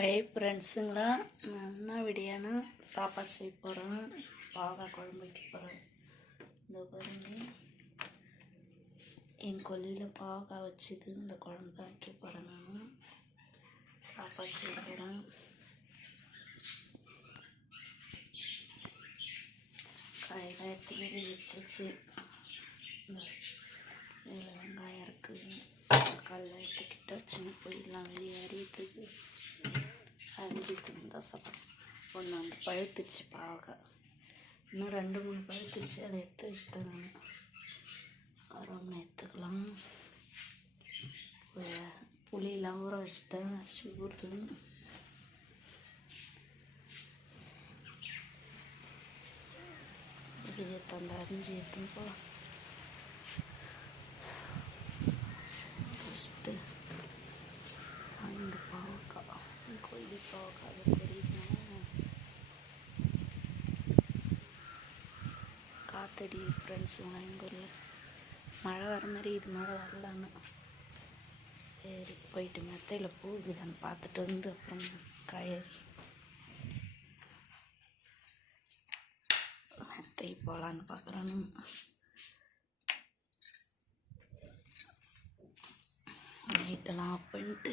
ஃப்ரெண்ட்ஸுங்களா, நான் என்ன வீடியோனா சாப்பாடு செய்ய போகிறேன். பாவக்காய் குழம்பு வைக்க போகிறேன். இந்த பாருங்க, என் கொல்லியில் பாவக்காய் வச்சுது. இந்த குழம்பு தான் வைக்க போகிறேன். நான் சாப்பாடு செய்ய போகிறேன். காயெல்லாம் எடுத்து வெளியே வச்சிச்சு. இதில் வெங்காயம் இருக்குது, தக்காளி எடுத்துக்கிட்ட வச்சுன்னு போயிடலாம். வெளியே அறியத்துக்கு அரிஞ்சு தான் சாப்பாடு. ஒன்று வந்து பழுத்துச்சு பாவக்காய், இன்னும் 2-3 பழுத்துச்சு. அதை எடுத்து வச்சுட்டேன். நான் அரோம்னா எடுத்துக்கலாம். புளியெலாம் ஊற வச்சுட்டேன். அரிசி ஊறுது. அந்த அரிஞ்சு எடுத்துன்னு போகலாம். ஃபஸ்ட்டு அங்கே பாவக்காய், கொல்லி பாவக்காய் தெரியுமா? காத்தடி ஃப்ரெண்ட்ஸுங்க, எங்கள் ஊரில் மழை வர மாதிரி இது. மழை வரலான்னு சரி போயிட்டு மெத்தையில் போகுதான்னு பார்த்துட்டு வந்து அப்புறம் காய்கறி மெத்தை போகலான்னு பார்க்குறேன்னு. நைட்டெல்லாம் ஆஃப் பண்ணிட்டு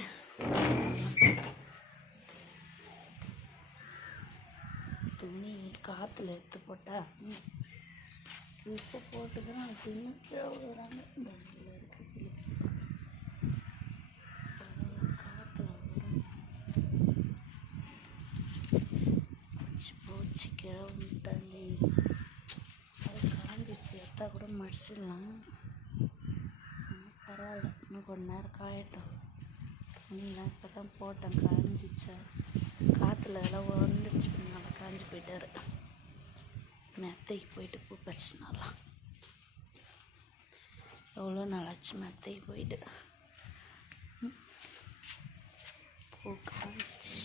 துணி காற்றுல எடுத்து போட்டால் இப்போ போட்டுதான் துணி விழுறாங்க. இந்த இருக்குது காற்றுல வச்சு போச்சு கிழவு தள்ளி. அது காஞ்சிச்சு, எடுத்தால் கூட மடிச்சிடலாம். பரவாயில்ல, இன்னும் கொஞ்ச நேரம் காயட்டும். துணிலாம் இப்போ தான் போட்டேன், காஞ்சிச்சா. காற்றுல எல்லாம் வந்துடுச்சு, நல்லா காஞ்சி போயிட்டாரு. மெத்தைக்கு போயிட்டு பூ பறிச்சுனாலாம். எவ்வளோ நாளாச்சு மெத்தைக்கு போயிட்டு. பூ காஞ்சிச்சு.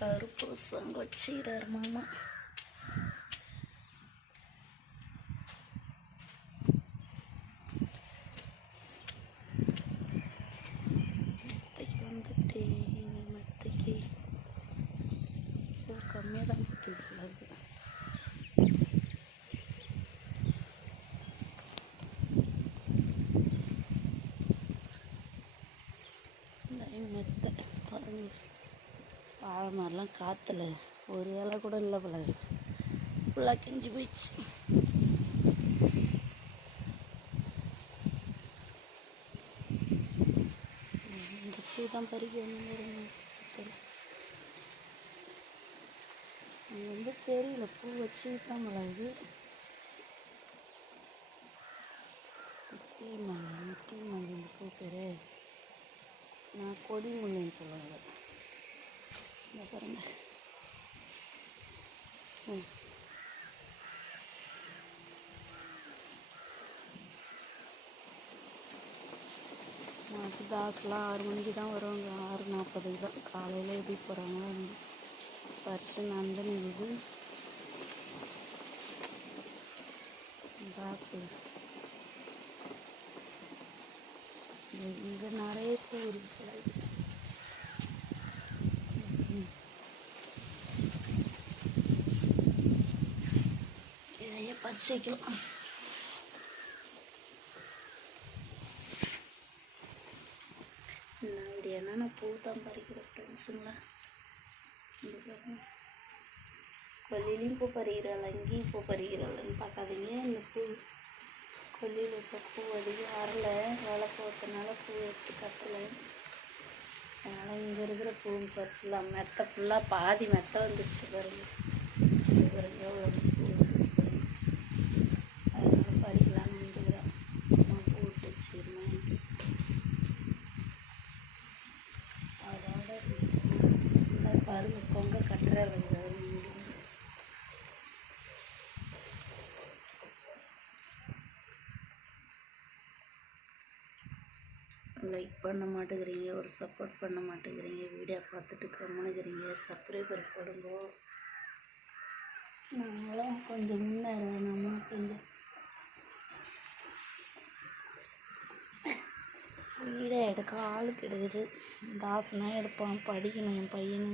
கருப்பு சங்க வச்சுக்கிறார் மாமா. மெத்தைக்கு பூ கம்மியாக தான் கொடுத்துருக்குறாரு. மெத்தை பாருங்க, வாழை மரம்லாம் காற்றுல ஒரு இலை கூட இல்லை போல, ஃபுல்லாக கிஞ்சி போயிடுச்சு. இந்த பூ தான் பறிக்க அங்கே வந்து தெரியல, பூ வச்சு தான் மிளகு. முத்திமல்லி இந்த பூ பேர் நான் கொடி முல்லைன்னு சொல்லுவாங்க. இந்த பாருங்க, மாட்டு தாஸ்லாம் 6 மணிக்கு தான் வருவாங்க. 6:40 தான் காலையில் எப்படி போகிறாங்க. பரிசு நந்தனி இது தாசு. இங்கே நிறைய பூ இருக்கு. இதையே பறிச்சிக்கலாம். என்ன வீடியோனா நான் பூ தான் பறிக்கிறேன் ஃப்ரெண்ட்ஸுங்களா. கொல்லிலையும் பூ பறிக்கிறாள், அங்கேயும் பூ பறிக்கிறாள்னு பார்க்காதீங்க. இந்த பூ கொல்லியில் இப்போ பூ அதிகம் வரலை, வேலை போகிறதுனால பூ எடுத்து கட்டலை. அதனால் இங்கே இருக்கிற பூ பறிச்சிடலாம். மெத்தை ஃபுல்லாக பாதி மெத்தை வந்துடுச்சு பாருங்க. பாருங்க எவ்வளோ பூ, அதனால் பறிக்கலான்னு வந்துக்கிறேன். பூ விட்டுச்சுருமா அதோட பாருங்க பொங்க கட்டுற முடியும். லைக் பண்ண மாட்டேங்கிறீங்க, ஒரு சப்போர்ட் பண்ண மாட்டேங்கிறீங்க. வீடியோ பார்த்துட்டு கம்முனுக்கிறீங்க. சப்ஸ்கிரைபர் போடுங்க. நாங்களும் கொஞ்சம் முன்னேற, நம்ம கொஞ்சம் எடுக்க ஆள் கிடையாது. தாசனா எடுப்பான், படிக்கணும். என் பையனு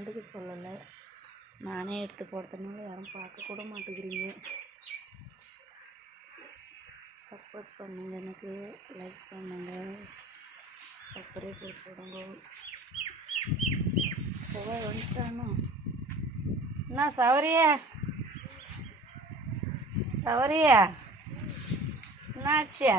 எடுக்க சொல்லலை, நானே எடுத்து போடுறதுனால யாரும் பார்க்க கூட மாட்டேங்கிறீங்க. சப்போர்ட் பண்ணுங்க, எனக்கு லைக் பண்ணுங்க, சப்ஸ்கிரைப் போடுங்க. வந்துட்டானோ என்ன சவரியா சவரியா என்னாச்சியா?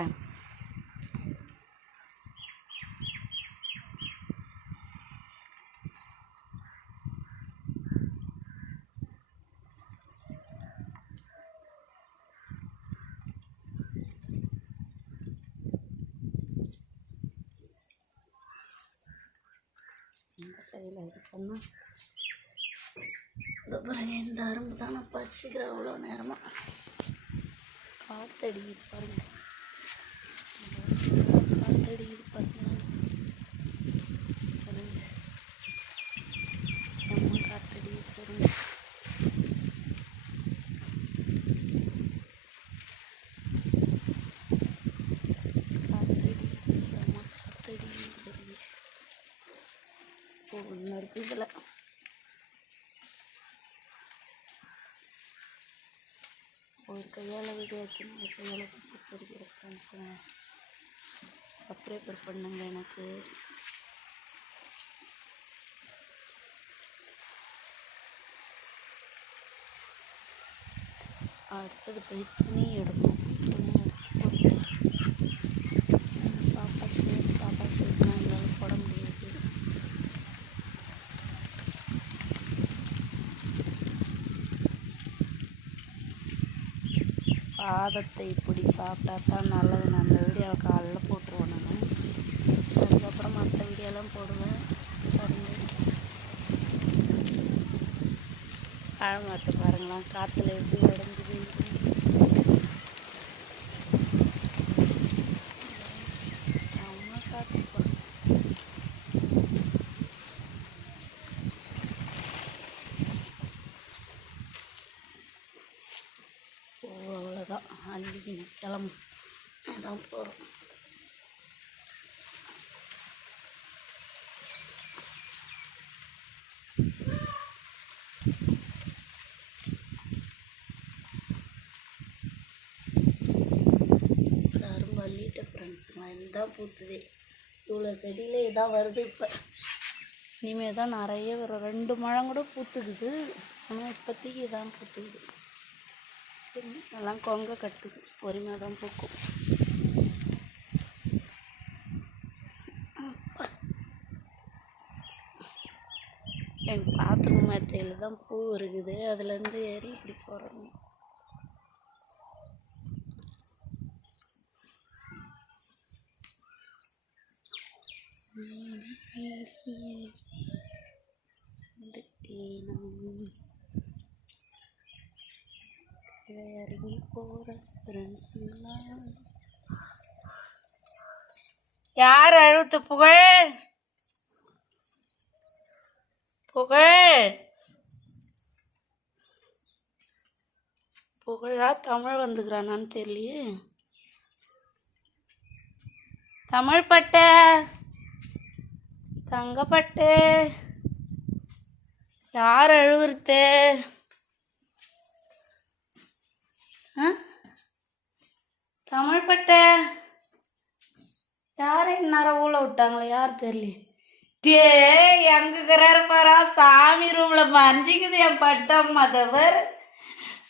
கையில் இது பண்ணால் இந்த பாருங்க, இந்த அரும்பு தான் நான் பறிச்சுக்கிறேன் அவ்வளோ நேரமாக. காற்றடிக்குது பாருங்க, காற்றடிக்குது பாருங்க பாருங்க, செம்ம காற்றடிக்குது பாருங்க. காற்றடிக்குது, செம்ம காற்றடிக்குது பாருங்க. ஒன்று இருக்குது இதில். ஒரு கையால் வீடியோ எடுத்து ஒரு கையால் பறிக்கிற ஃப்ரெண்ட்ஸுங்க. சப்ஸ்கிரைப் பண்ணுங்க எனக்கு. அடுத்தது போய் துணி எடுக்கும். துணி எடுத்து சாப்பாடு செய்யணும், எங்களால் போட முடியாது. சாதத்தை இப்படி சாப்பிட்டா தான் நல்லது. நான் அந்த வீடியோவை காலைல போட்டுருவேன். நான் அதுக்கப்புறம் மற்ற வீடியோலாம் போடுவேன். ஆழமரத்தை பாருங்களாம், காற்றுல எப்படி உடஞ்சிது. அம்மா காற்று அவ்வளோதான். அன்றைக்கி கிளம்பு தான் போகிறோம். எல்லாரும் வள்ளிட்ட ஃப்ரெண்ட்ஸுங்க, இதுதான் பூத்துது. இவ்வளோ செடியில் இதான் வருது. இப்போ இனிமேல் தான் நிறைய வரும். 2 மழை கூட பூத்துக்குது, ஆனால் இப்போதைக்கு இதான் பூத்துக்குது. எல்லாம் கொங்க கட்டுது, பொறுமையாக தான் பூக்கும். என் பாத்ரூம் மெத்தையில் தான் பூ இருக்குது, அதுலேருந்து ஏறி இப்படி போகிறோம். இறங்கி போகிற ஃப்ரெண்ட்ஸுங்களாம் யார் அழுத்து? புகழ் புகழா தமிழ் வந்துக்கிறானான்னு தெரியலையே. தமிழ் பட்டு, தங்கப்பட்டு, யார் அழுவுறது? தமிழ் பட்டு யார் இந்நேரம் ஊழ விட்டாங்களே, யார் தெரியல. எங்க இருக்கிறாரு பாரா, சாமி ரூம்ல மறைஞ்சிக்குது என் பட்டம்மா தவிர.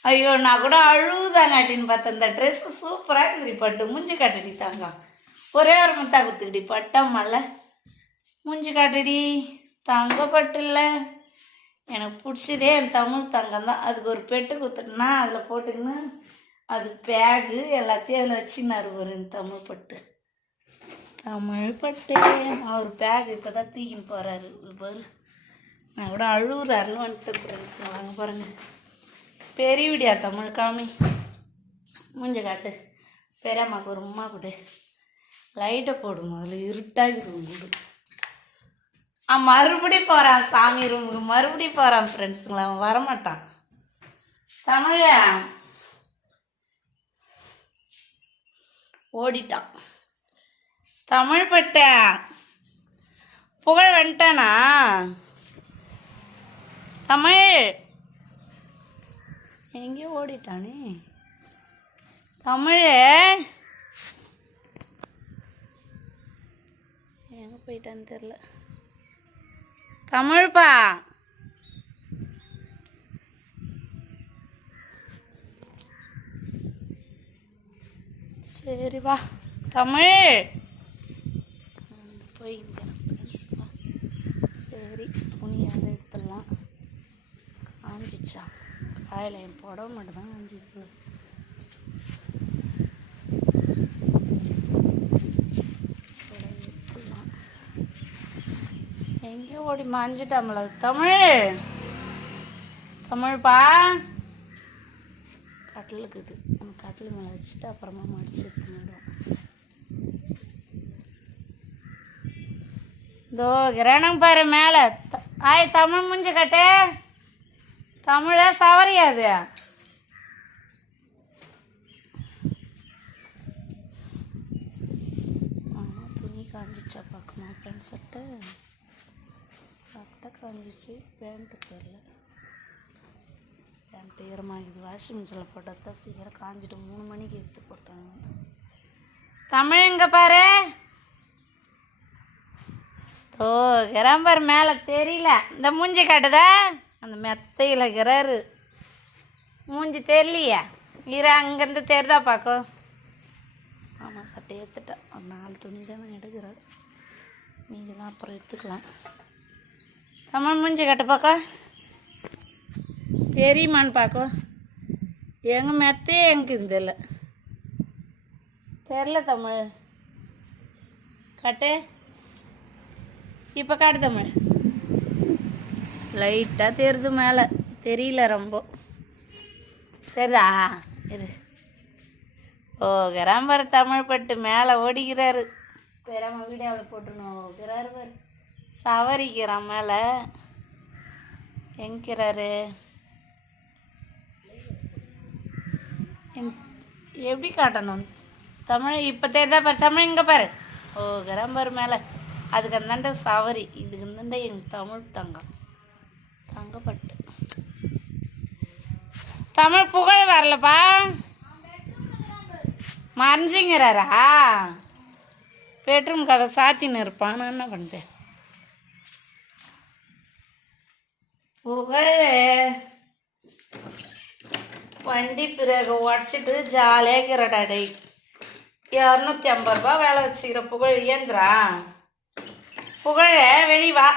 ஐயோ, நான் கூட அழுவுதாங்காட்டின்னு பார்த்தேன். இந்த ட்ரெஸ்ஸு சூப்பராக இருக்குது பட்டு. மூஞ்சி காட்டடி தாங்க, ஒரே ஒரு முத்தா குத்துக்கிடி பட்டம்மால. மூஞ்சி காட்டடி தங்க பட்டு இல்லை, எனக்கு பிடிச்சதே என் தமிழ் தங்கம் தான். அதுக்கு ஒரு பெட்டு குத்துட்டுனா அதில் போட்டுக்கின்னு அது பேகு எல்லாத்தையும் அதில் வச்சுக்கினாரு ஒரு தமிழ் பட்டு. தமிழ் பட்டு அவர் பேக் இப்போ தான் தூக்கின்னு போகிறாரு பாரு. நான் கூட அழுகுறாருன்னு வந்துட்டு ஃப்ரெண்ட்ஸ். வாங்க பாருங்கள், பெரிய வீடியா தமிழ் காமி. மூஞ்ச காட்டு, பெரியம்மாக்கு ஒரு உமா கொடு, லைட்டை போடும், அதில் இருட்டாகிடும் வீடு. மறுபடியும் போகிறான் சாமி ரூமுக்கு, மறுபடியும் போகிறான் ஃப்ரெண்ட்ஸுங்களா. அவன் வரமாட்டான். தமிழ ஓடிட்டான். தமிழ் பட்ட புகழ் வந்துட்டானா? தமிழ் எங்கேயோ ஓடிட்டானே. தமிழ் எங்கே போயிட்டான்னு தெரில. தமிழ்ப்பா சரி வா தமிழ் போய் சரி துணியாக எடுத்துடலாம். காஞ்சிச்சா காயில் என் புடவை மட்டும் தான் காஞ்சிது. எங்கேயோ ஓடி மாஞ்சிட்டாமல தமிழ். தமிழ்ப்பா கட்டிலுக்குது, அந்த கட்டில் மேலே வச்சுட்டு அப்புறமா மடிச்சு எடுத்துடும். இதோ கிரணம் பாரு மேலே. ஆய் தமிழ் முஞ்ச கட்டு. தமிழ சவரியாது. துணி காஞ்சிச்சா பார்க்கணும். பேண்ட் சட்டை காஞ்சிச்சு, பேண்ட்டு தெரில. பேண்ட்டு ஈரமாகிது. வாஷிங் மிஷினில் போட்டால் தான் சீக்கிரம் காஞ்சிட்டு 3 மணிக்கு எடுத்து போட்டாங்க. தமிழ் இங்கே பாரு. ஓ கிராம்பர் மேலே தெரியல. இந்த மூஞ்சி காட்டுதா? அந்த மெத்தையில் கிறாரு மூஞ்சி தெரியலையா? அங்கேருந்து தெரிதா பார்க்கும். ஆமாம் சட்டை எடுத்துட்டேன். ஒரு 4 துணி தான் நான் எடுக்கிறேன். மீதெல்லாம் அப்புறம் எடுத்துக்கலாம். தமிழ் மூஞ்சி கட்ட பார்க்க தெரியுமான்னு பார்க்க. எங்கள் மெத்தையே எனக்கு இது தெரில. தமிழ் கட்டு. இப்போ காட்டு தமிழ். லைட்டாக தெரியுது மேலே, தெரியல ரொம்ப. தெரியுதா? இது ஓ கிராம்பர் தமிழ் பட்டு மேலே ஓடிக்கிறாரு. பெறாம வீடியோவில் போட்டுணும் ஓகிறாரு பாரு. சவரிக்கிறான் மேலே. எங்கிறாரு எப்படி காட்டணும் தமிழ்? இப்போ தெரியுதா பாரு. தமிழ் இங்கே பாரு. ஓ கிராம்பர் மேலே. அதுக்கு அந்தாண்ட சவரி, இதுக்கு அந்தாண்ட எங்கள் தமிழ் தங்கம் தங்கப்பட்டு. தமிழ் புகழ் வரலப்பா. மறைஞ்சிங்கிறாரா? பெட்ரூம் கதை சாத்தின்னு இருப்பான். நான் என்ன பண்ணுறேன்? புகழ் வண்டி பிறகு உடச்சிட்டு ஜாலியாக இருக்கிறடா. டே 250 ரூபா வேலை வச்சுக்கிற புகழ் இயந்திரா. புகழ் வெளியே வா.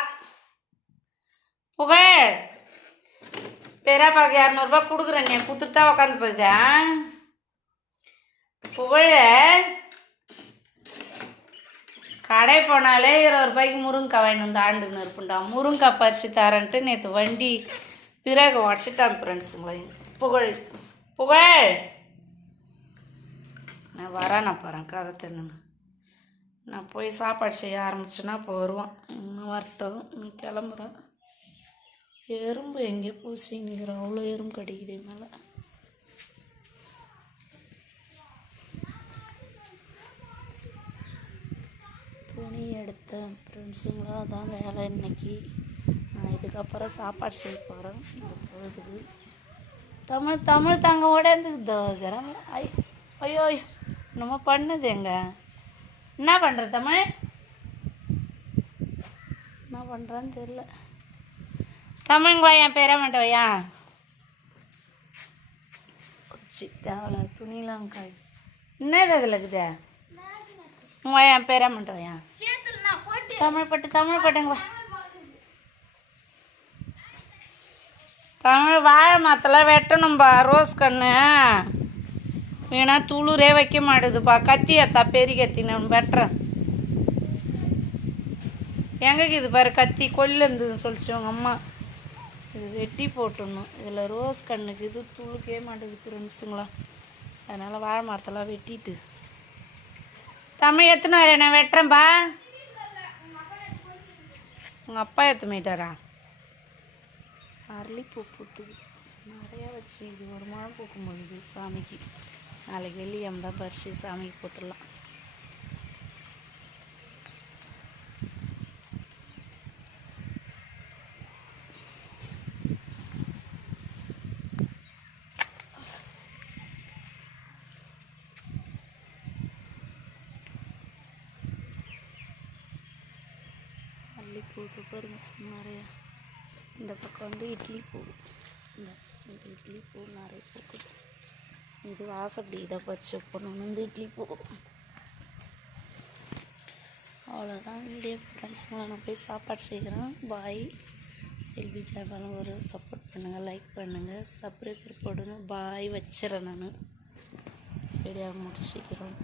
புகழ் பெரியப்பாக்கு 200 ரூபா கொடுக்குறேன். நீ கொடுத்துட்டு தான் உக்காந்து போகுதா? புகழ் கடை போனாலே 20 ரூபாய்க்கு முருங்கைக்காய் வாங்கிட்டு வந்து ஆண்டுன்னு இருப்புண்டா. முருங்கைக்காய் பறிச்சு தரேன்ட்டு நேற்று வண்டி பிறகு உடச்சிட்டான் ஃப்ரெண்ட்ஸுங்களே. புகழ் புகழ் நான் நான் போகிறேன் கதை தின்னு. நான் போய் சாப்பாடு செய்ய ஆரம்பிச்சேன்னா இப்போ வருவான். இன்னும் வரட்டும். நீ கிளம்புறேன். எறும்பு எங்கேயோ பூசிங்கிற அவ்வளோ எறும்பு கடிக்குது மேலே. துணி எடுத்தேன் ஃப்ரெண்ட்ஸுங்களா. அதான் வேலை இன்னைக்கு. நான் இதுக்கப்புறம் சாப்பாடு செய்ய போகிறேன். இந்த பொழுதுக்கு தமிழ் தமிழ் தாங்க ஓடந்துக்குதோகிறேன். ஐயோ நம்ம பண்ணுது எங்க என்ன பண்ணுற தமிழ்? என்ன பண்ணுறான்னு தெரில. தமிழ்ங்க என் பேர மாட்டவையா வச்சு தேவை துணிலாம் காய் என்னது அதில் இருக்குதா? உங்க என் பேர மாட்டவையா தமிழ் பட்டுங்க. தமிழ் வாழை மரத்தில் வெட்டணும்பா. ரோஸ் கண்ணு வேணா துளுரே வைக்க மாட்டேதுப்பா. கத்தி எத்தா பெரிய கத்தி நான் வெட்டுறேன். எங்களுக்கு இது பாரு கத்தி கொல்லு இருந்ததுன்னு சொல்லிச்சு உங்கள் அம்மா. இது வெட்டி போட்டுடணும். இதில் ரோஸ் கண்ணுக்கு இது துளுக்கே மாட்டேது ஃப்ரெண்ட்ஸுங்களா. அதனால் வாழை மரத்தெல்லாம் வெட்டிட்டு தமிழ் எத்தனை வர நான் வெட்டுறேன்ப்பா. உங்கள் அப்பா எத்தமைட்டாரா? அரளிப்பூ பூத்துது நிறையா வச்சு. இது ஒரு முழம் பூக்கும்போது இது சாமிக்கு. நாளைக்கு வெள்ளியம் தான் பறிச்சு சாமிக்கு போட்டுடலாம். இந்த பக்கம் வந்து இட்லி பூ, இந்த இட்லி பூ நிறைய பூக்குது. இது வாசப்படி இதை பறிச்சு வைக்கணும் வந்து இட்லி பூ. அவ்வளோதான் வீடியோ ஃப்ரெண்ட்ஸுங்களை நான் போய் சாப்பாடு செய்கிறேன். பாய். செல்வி சேனலை ஒரு சப்போர்ட் பண்ணுங்கள், லைக் பண்ணுங்கள், சப்ஸ்கிரைப் போடுங்க. பாய், வச்சுறேன். நான் வீடியோ முடிச்சுக்கிறேன்.